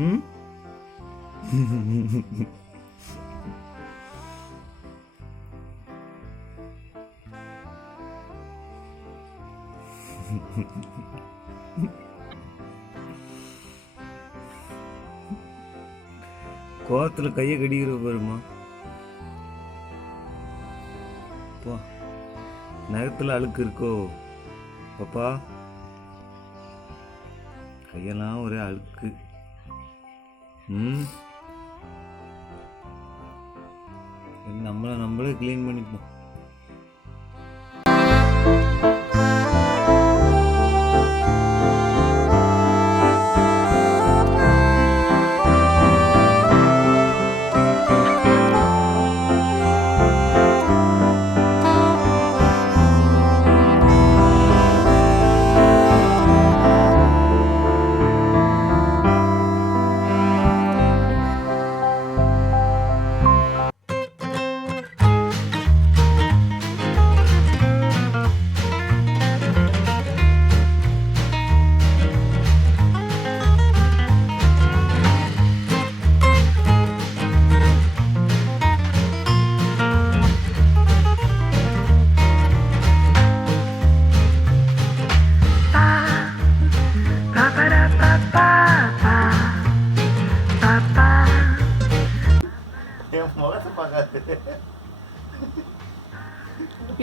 ம் கோவத்துல கையை கடிக்கிற பாருமா. பா நகத்துல அழுக்கு இருக்கோ பாப்பா? கையெல்லாம் ஒரே அழுக்கு. நம்மளே கிளீன் பண்ணிப்போம்.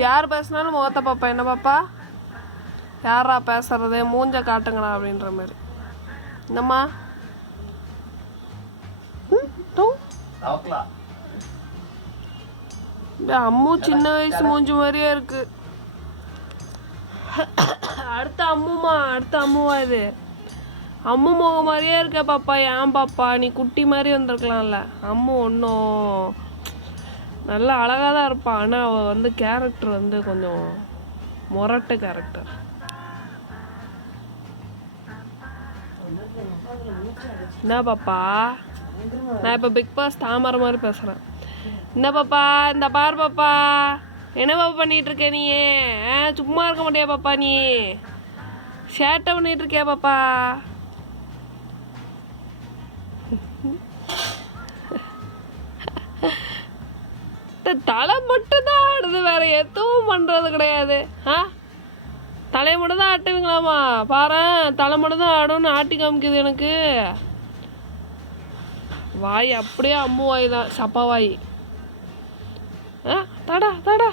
யார் பேசினாலும் முகத்தை பாப்பா. என்ன பாப்பா? யாரா பேசுறது? மூஞ்ச காட்டுங்களா அப்படின்ற மாதிரி. என்னம்மா? அம்மு சின்ன வயசு மூஞ்சி மாதிரியே இருக்கு. அடுத்த அம்முவா இது? அம்மு முகம் மாதிரியே இருக்க பாப்பா. ஏன் பாப்பா நீ குட்டி மாதிரி வந்திருக்கலாம்ல? அம்மு ஒன்றும் நல்லா அழகாக தான் இருப்பாள். ஆனால் அவள் கேரக்டர் கொஞ்சம் முரட்டு கேரக்டர். என்ன பாப்பா? நான் இப்போ பிக் பாஸ் தாமரை மாதிரி பேசுகிறேன். என்ன பாப்பா? இந்த பார் பாப்பா, என்ன பாப்பா பண்ணிட்டு இருக்க நீ? சும்மா இருக்க மாட்டியா பாப்பா? நீ சேட்டை பண்ணிட்டு இருக்கியா பாப்பா? தலை மட்டும் தான் ஆடுது, வேற எதுவும் பண்றது கிடையாது. தலையை மட்டும் தான் ஆட்டுவீங்களாமா? பாரு, தலை மட்டும் தான் ஆடும்னு ஆட்டி காமிக்குது எனக்கு. வாய் அப்படியே அம்மு வாய் தான், சப்பா வாய். தடா தடா